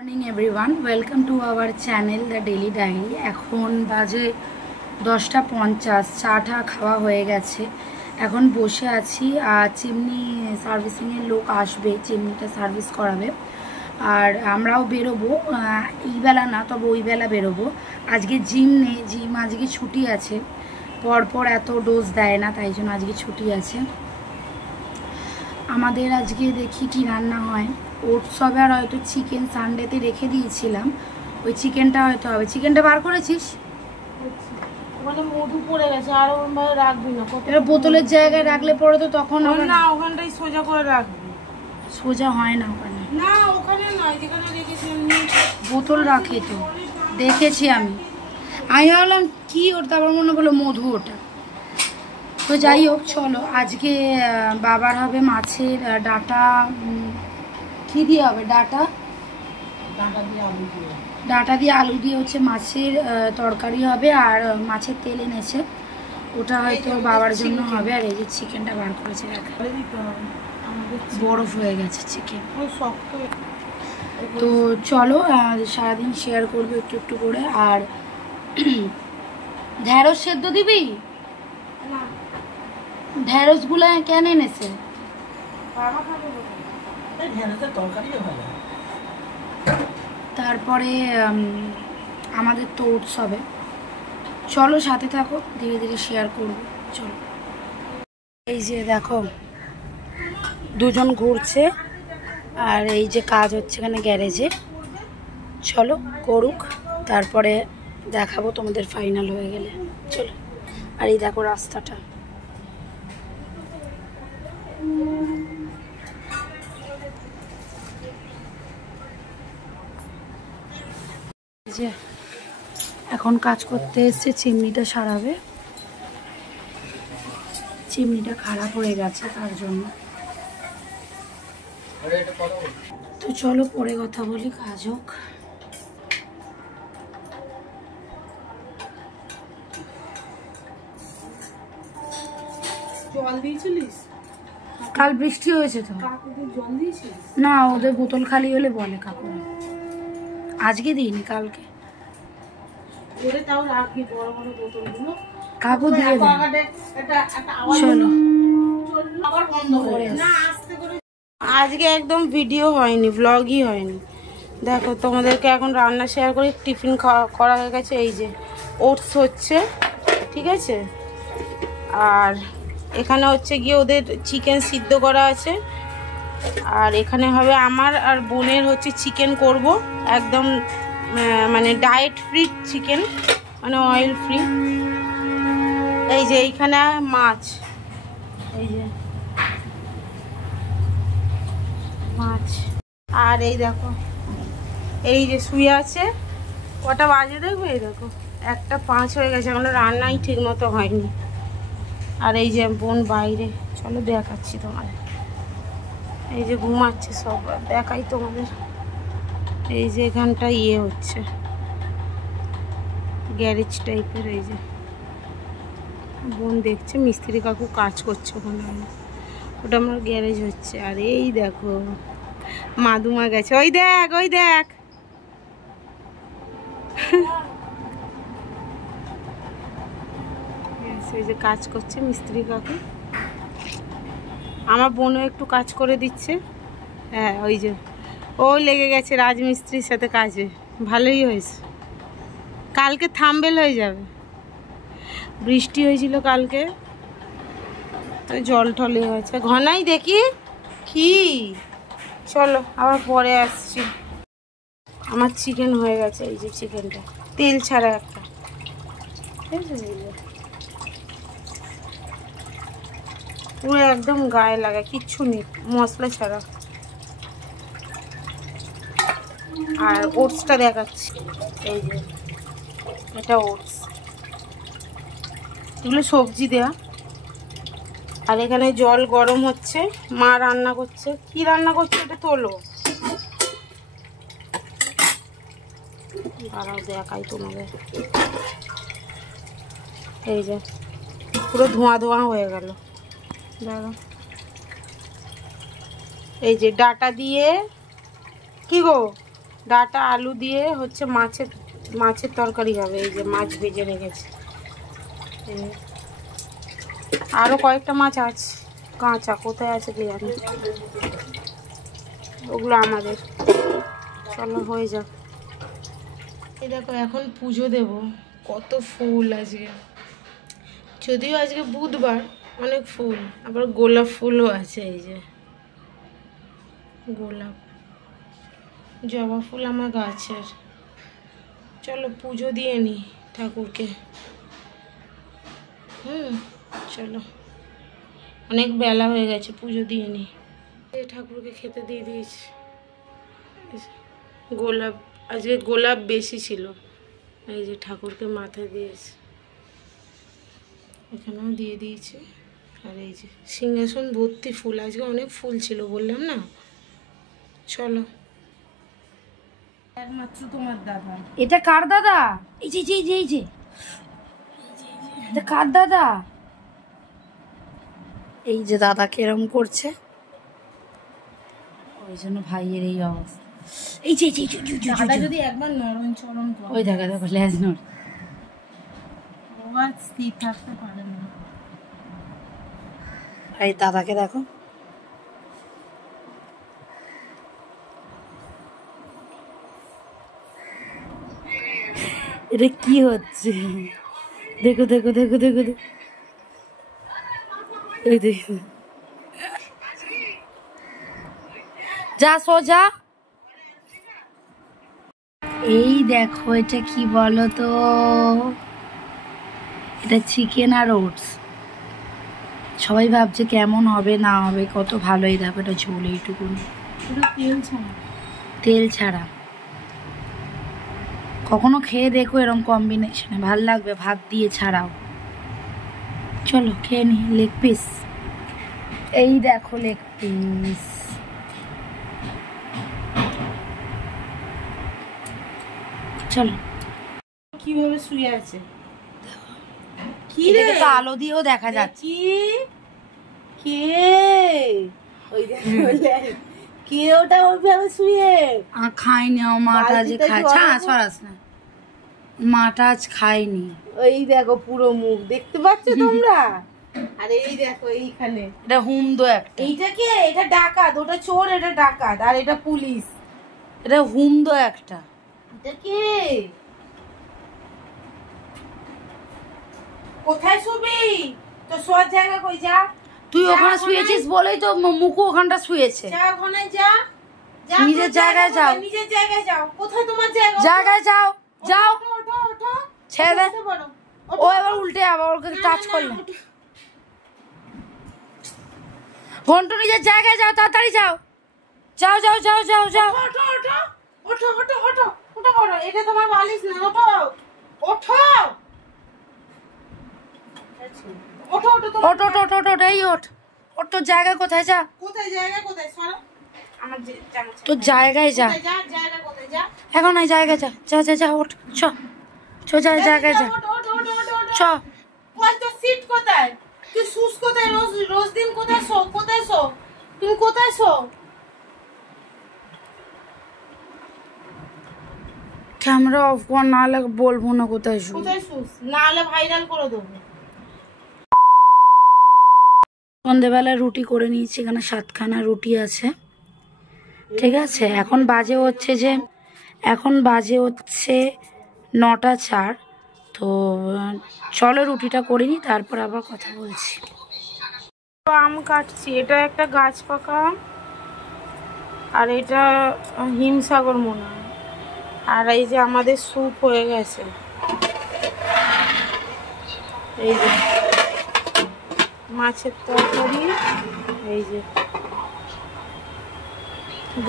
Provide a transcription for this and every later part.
Morning everyone, welcome to our channel the Daily Diary. এখন বাজে 10:50, চাটা খাওয়া হয়ে গেছে। এখন বসে আছি। আর চিমনি সার্ভিসিংয়ের লোক আসবে, চিমনিটা সার্ভিস করাবে। আর আমরাও বেরোবো, এইবেলা না, তবে ওইবেলা বেরোবো। আজকে জিম নেই, জিম আজকে ছুটি আছে। পরপর এত ডোজ দেয় না, তাই জন্য আজকে ছুটি আছে। আমাদের আজকে দেখি কি রান্না হয়। ওটস হবে আর হয়তো চিকেন সানডেতে রেখে দিয়েছিলাম, ওই চিকেনটা হয়তো হবে। চিকেনটা বার করেছিস? ওখানে মধু পড়ে গেছে, আর ওরকমভাবে রাখবি না। এটা বোতলের জায়গায় রাখলে পরে তো তখন না, ওখানটাই সোজা করে রাখবি। সোজা হয় না ওখানে। না, ওখানে নয়, যেখানে রেখেছিলাম বোতল রাখে তো, দেখেছি আমি ভাবলাম কি ওর, তারপর মনে হলো মধু ওটা। তো যাই হোক, চলো। আজকে বাবার হবে মাছের ডাঁটা। কি দিয়ে হবে? ডাঁটা দিয়ে আলু দিয়ে হচ্ছে মাছের তরকারি হবে। আর মাছের তেল এনেছে, ওটা হয়তো বাবার জন্য হবে। আর এই যে চিকেনটা বার করেছে, বরফ হয়ে গেছে চিকেন। তো চলো, সারাদিন শেয়ার করবো একটু একটু করে। আর ঢ্যাঁড়স সেদ্ধ দিবি? ঢ্যাঁড়স গুলো কেন এনেছে? তারপরে আমাদের তো ওটস হবে। চলো সাথে থাকো, ধীরে ধীরে শেয়ার করবো। চলো। এই যে দেখো, দুজন ঘুরছে আর এই যে কাজ হচ্ছে এখানে গ্যারেজে। চলো করুক, তারপরে দেখাবো তোমাদের ফাইনাল হয়ে গেলে। চলো। আর এই দেখো রাস্তাটা, যে এখন কাজ করতে এসছে, চিমনিটা সারাবে। চিমনিটা খারাপ হয়ে গেছে, তার জন্য। তো চলো পরে কথা বলি, কাজ হোক। জল দিয়েছিলিস? কাল বৃষ্টি হয়েছে তো। জল দিয়েছিস? না, ওদের বোতল খালি হলে বলে কাকু। আজকে দিইনি, কালকে। তাও রাখবি বড় বড় বোতলগুলো। কাকু দিয়ে চলো। আজকে একদম ভিডিও হয়নি, ব্লগই হয়নি। দেখো, তোমাদেরকে এখন রান্না শেয়ার করি। টিফিন করা হয়ে গেছে। এই যে ওটস হচ্ছে, ঠিক আছে। আর এখানে হচ্ছে গিয়ে ওদের চিকেন সিদ্ধ করা আছে। আর এখানে হবে আমার আর বোনের হচ্ছে চিকেন করব, একদম মানে ডায়েট ফ্রি চিকেন, মানে অয়েল ফ্রি। এই যে এইখানে মাছ, এই যে মাছ। আর এই দেখো, এই যে শুয়ে আছে। কটা বাজে দেখবে? এই দেখো 1:05 হয়ে গেছে, এখনো রান্নাই ঠিক মতো হয়নি। আর এই যে বোন বাইরে, চলো দেখাচ্ছি তোমাদের। এই যে ঘুমাচ্ছে সব, দেখাই তোমাদের। এই যে এখানটা হচ্ছে গ্যারেজ টাইপের। এই যে বোন দেখছে, মিস্ত্রি কাকু কাজ করছে ওখানে, ওটা আমার গ্যারেজ হচ্ছে। আর এই দেখো মাদুমা গেছে, ওই দেখ, ওই দেখ। এই যে কাজ করছে মিস্ত্রি কাকু। আমার বোনও একটু কাজ করে দিচ্ছে। হ্যাঁ, ওই যে ও লেগে গেছে রাজমিস্ত্রির সাথে কাজে। ভালোই হয়েছে, কালকে থাম্বেল হয়ে যাবে। বৃষ্টি হয়েছিল কালকে, তো জল টলে হয়েছে। ঘনাই দেখি কি। চলো আবার পরে আসছি। আমার চিকেন হয়ে গেছে। এই যে চিকেনটা তেল ছাড়া একটা, ঠিক আছে। পুরো একদম গায়ে লাগা, কিচ্ছু নেই, মশলা ছাড়া। আর ওটসটা দেখাচ্ছি, এই যে এটা ওটস, এগুলো সবজি দেয়া। আর এখানে জল গরম হচ্ছে, মা রান্না করছে। কি রান্না করছে এটা তোলো, দাঁড়াও দেখাই তোমাদের। এই যে পুরো ধোঁয়া ধোঁয়া হয়ে গেল, দাঁড়াও। এই যে ডাটা দিয়ে, কি গো, ডাটা আলু দিয়ে হচ্ছে মাছের তরকারি হবে। এই যে মাছ ভেজে রেখেছে। আরও কয়েকটা মাছ আছে কাঁচা, কোথায় আছে কি জানি, ওগুলো আমাদের। চলো হয়ে যাক। এই দেখো এখন পুজো দেব, কত ফুল আজকে, যদিও আজকে বুধবার, অনেক ফুল, আবার গোলাপ ফুলও আছে। এই যে গোলাপ, জবা ফুল আমার গাছের। চলো পুজো দিয়ে নিই ঠাকুরকে। চলো, অনেক বেলা হয়ে গেছে, পুজো দিয়ে নিই। ঠাকুরকে খেতে দিয়ে দিয়েছি। গোলাপ, আজকে গোলাপ বেশি ছিল। এই যে ঠাকুরকে মাথায় দিয়েছে, এখানেও দিয়ে দিয়েছে। আর এই যে সিংহাসন ভর্তি ফুল, আজকে অনেক ফুল ছিল বললাম না। চলো, একমাত্র তোমার দাদা। এটা কার দাদা? এই যে এই যে এই যে এটা কার দাদা? এই যে দাদা কেরম করছে, ওই জন্য ভাইয়ের এই অবস্থা। এই যে দাদা যদি একবার নরম চরম করে, ওই দেখা দেখো লেজ নড়, ও আর স্থির থাকতে পারে না। এই দাদাকে দেখো, এটা কি হচ্ছে? দেখো দেখো দেখো দেখো, এই দেখো, যা সোজা। এই দেখো এটা কি বলো তো, এটা চিকেন আর ওটস। সবাই ভাবছে কেমন হবে না হবে, কত ভালোই। দেখো এটা ঝোল এইটুকু, তেল ছাড়া। কখনো খেয়ে দেখো এরকম কম্বিনেশনে, ভাল লাগবে ভাত দিয়ে ছাড়াও। চলো খেয়ে নি লেগ পিস। এই দেখো লেগ পিস, চলো। কিভাবে শুয়ে আছে, কি রে, তো আলো দিয়েও দেখা যাচ্ছে। কি কে ওই কে ওটা ওইভাবে শুয়ে? খাইনি মাটা, যে খায় সরাস না, মাটা আজ খাইনি। ওই দেখো পুরো মুখ দেখতে পাচ্ছ তোমরা। আর এই দেখো এইখানে, এটা হুমদো একটা। এইটা কে? এটা ডাকাত, ওটা চোর, এটা ডাকাত, আর এটা পুলিশ। এটা হুমদো একটা। এটা কে? কোথায় শুবি? তো শোয়ার জায়গা কই? যা, তুই ওখানে শুয়েছিস বলেই তো মুকু ওখানটা শুয়েছে। যা ওখানে যা, নিজের জায়গায় যাও, নিজের জায়গায় যাও। কোথায় তোমার জায়গা? জায়গায় যাও, যাও, ওঠো ওঠো, ছেড়ে দে। ও এবার উল্টে আবার ওকে টাচ করলে। ঘন্টু নিজের জায়গায় যাও, তাড়াতাড়ি যাও, যাও যাও যাও যাও যাও। ওঠো ওঠো ওঠো ওঠো ওঠো ওঠো করো, এটা তোমার বালিশ না। ওঠো ওঠো ওঠো ওঠো ওঠ ওঠ ওঠ ওঠ, এই ওঠ, ওর তোর জায়গা কোথায়? যা, কোথায় জায়গা কোথায়? সরো, আমার জামা তোর জায়গায় যা। যা, জায়গা কোথায়? যা এখন এই জায়গায় যা, যা যা যা, ওঠ, চ চ, যা জায়গায় যা, ওঠো ওঠো ওঠো ওঠো চ। ওই তো সিট কোথায়? তুই শুস কোথায়? রোজ রোজ দিন কোথায় শো? কোথায় শো তুমি? কোথায় শো? ক্যামেরা অফ কর, না হলে বলবো না কোথায় শুই। কোথায় শুস? না হলে ভাইরাল করে দেবো। সন্ধেবেলায় রুটি করে নিয়েছি, এখানে 7খানা রুটি আছে, ঠিক আছে। এখন বাজে হচ্ছে 9টা 4। তো চলো রুটিটা করে নিই, তারপর আবার কথা বলছি। আম কাটছি, এটা একটা গাছ পাকা আম, আর এটা হিমসাগর মনে হয়। আর এই যে আমাদের স্যুপ হয়ে গেছে, এই যে মাছের তরকারি, এই যে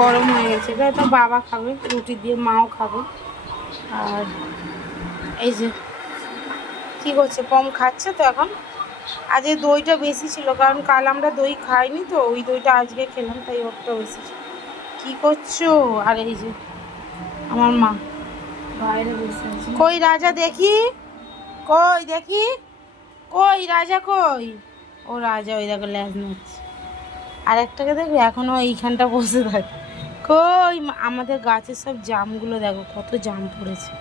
গরম হয়ে গেছে। এটা তো বাবা খাবে রুটি দিয়ে, মাও খাবে। আর এই যে কি করছে, পম খাচ্ছে তো এখন। আজকে দইটা বেশি ছিল, কারণ কাল আমরা দই খাইনি, তো ওই দইটা আজকে খেলাম, তাই ওরটা বেশি ছিল। কি করছো? আর এই যে আমার মা বাইরে বসে আছে। কই রাজা দেখি, কই দেখি, কই রাজা কই? ও রাজা ওই দেখো ল্যাজ নাচ্ছে। আর একটাকে দেখবে এখনো এইখানটা বসে থাকে, কই আমাদের গাছের সব জামগুলো দেখো, কত জাম পড়েছে,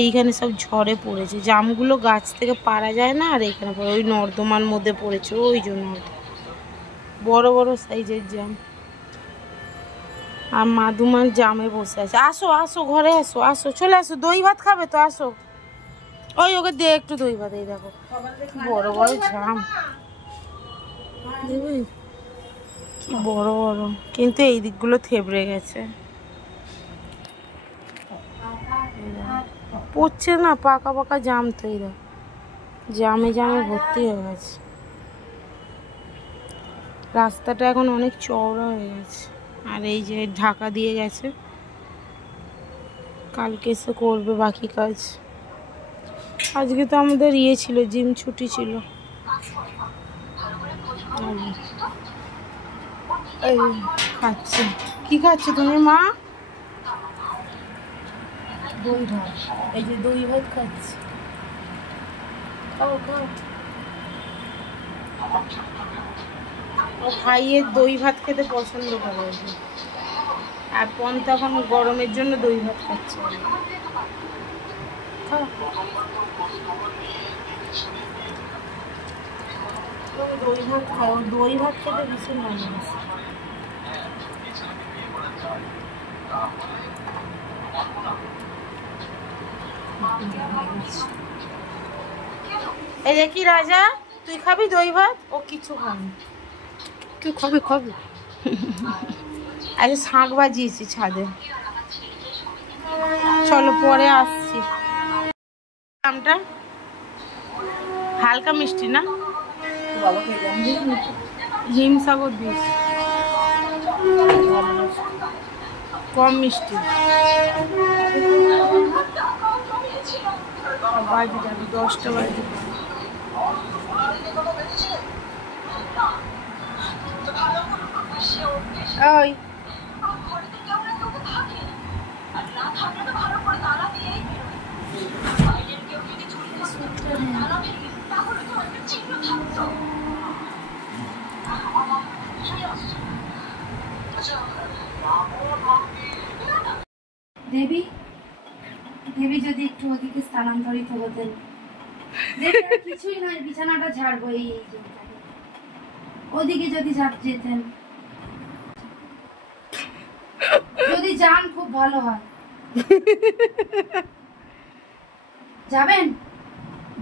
এইখানে সব ঝড়ে পড়েছে জামগুলো, গাছ থেকে পারা যায় না, আর এখানে ওই নর্দমার মধ্যে পড়েছে, ওই জন্য বড় বড় সাইজের জাম। আর মাদুমার জামে বসে আছে। আসো আসো ঘরে আসো, আসো চলে আসো, দই ভাত খাবে তো আসো। ওই ওকে দে একটু দই ভাত। এই দেখো বড় বড় জাম, কি বড় বড়, কিন্তু এই দিকগুলো থেবড়ে গেছে, পড়ছে না, পাকা পাকা জাম তো, এই দেখো জামে জামে ভর্তি হয়ে গেছে। রাস্তাটা এখন অনেক চওড়া হয়ে গেছে, আর এই যে ঢাকা দিয়ে গেছে, কালকে এসে করবে বাকি কাজ। আজকে তো আমাদের ইয়ে ছিল, জিম ছুটি ছিল। এই খাচ্ছে, কি খাচ্ছে তুমি মা? দই ভাত, এই যে দই ভাত খাচ্ছে, খাও খাও। ও ভাইয়ের দই ভাত খেতে পছন্দ করে, আর পন তখন গরমের জন্য দই ভাত খাচ্ছে। দই ভাত খাও, দই ভাত খেতে ভীষণ ভালোবাসে। এই দেখি রাজা, তুই খাবি দই ভাত? ও কিছু খাবি, তুই খাবি খাবি। আরে শাঁখ বাজিয়েছি ছাদে, চলো পরে আসছি। আমটা হালকা মিষ্টি না, হিমসাগর বীজ কম মিষ্টি। বাজে যাবে 10টা বাজে। ওই দেবী, দেবী যদি একটু ওদিকে স্থানান্তরিত হতেন, কিছুই নয়, বিছানাটা ঝাড়বো, এই ওদিকে যদি যেতেন, যদি যান খুব ভালো হয়। যাবেন?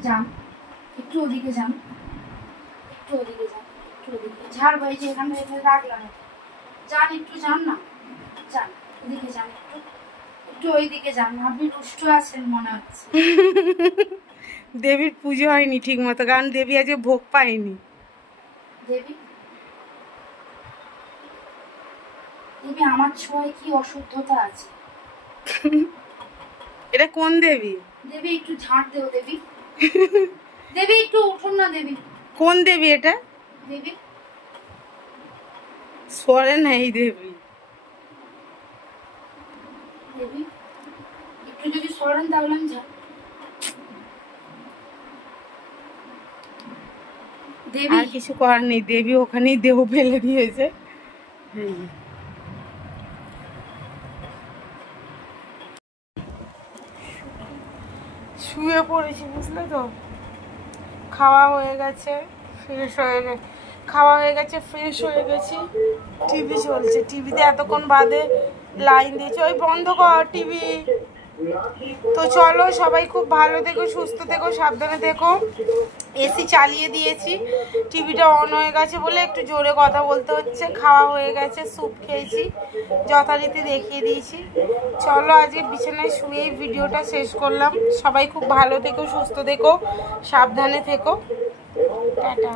যান, একটু ওদিকে যান, একটু ওদিকে যান, একটু ওদিকে ঝাড়বো, এই যে এখানে রাখলাম, যান একটু, যান না, যান ওদিকে যান, একটু ওইদিকে যান। আপনি রুষ্ট আছেন মনে হচ্ছে। দেবীর পুজো হয়নি ঠিক মতো, কারণ দেবী আজকে ভোগ পায়নি। দেবী, দেবী আমার ছোঁয়ায় কি অশুদ্ধতা আছে? এটা কোন দেবী? দেবী একটু ঝাড় দেও দেবী। দেবী একটু উঠুন না দেবী। কোন দেবী এটা? দেবী সরে না এই দেবী। দেবী একটু যদি সরেন তাহলে আমি যাই। দেবী আর কিছু করার নেই, দেবী ওখানেই দেহ ফেলে দিয়েছে। শুয়ে পড়েছি বুঝলে তো, খাওয়া হয়ে গেছে, ফ্রেশ হয়ে গেছে, খাওয়া হয়ে গেছে, ফ্রেশ হয়ে গেছি। টিভি চলছে, টিভিতে এতক্ষণ বাদে লাইন দিয়েছে, ওই বন্ধ কর টিভি। তো চলো সবাই খুব ভালো থেকো, সুস্থ থেকো, সাবধানে থেকো। এসি চালিয়ে দিয়েছি, টিভিটা অন হয়ে গেছে বলে একটু জোরে কথা বলতে হচ্ছে। খাওয়া হয়ে গেছে, স্যুপ খেয়েছি, যথারীতি দেখিয়ে দিয়েছি। চলো আজকে বিছানায় শুয়েই ভিডিওটা শেষ করলাম। সবাই খুব ভালো থেকো, সুস্থ থেকো, সাবধানে থেকো, টাটা।